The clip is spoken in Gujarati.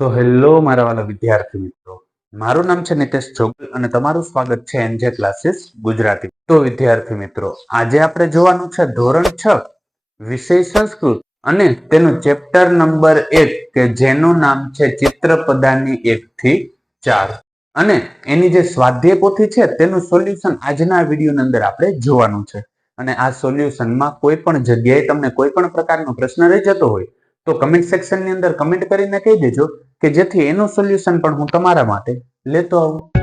તો હેલો મારા વાલા વિદ્યાર્થી મિત્રો, મારું નામ છે નિતેશ જોગલ અને તમારું સ્વાગત છે એનજે ક્લાસીસ ગુજરાતી. તો વિદ્યાર્થી મિત્રો, આજે આપણે જોવાનું છે ધોરણ 6 વિષય સંસ્કૃત અને તેનું ચેપ્ટર નંબર 1 કે જેનું નામ છે ચિત્રપદાની 1 થી 4 અને એની જે સ્વાધ્યાય પોથી છે તેનું સોલ્યુશન આજના વિડીયોની અંદર આપણે જોવાનું છે. અને આ સોલ્યુશનમાં કોઈ પણ જગ્યાએ તમને કોઈ પણ પ્રકારનો પ્રશ્ન રહી જતો હોય તો કમેન્ટ સેક્શનની અંદર કમેન્ટ કરીને કહી દેજો કે જેથી એનું સોલ્યુશન પણ હું તમારા માટે લેતો આવું.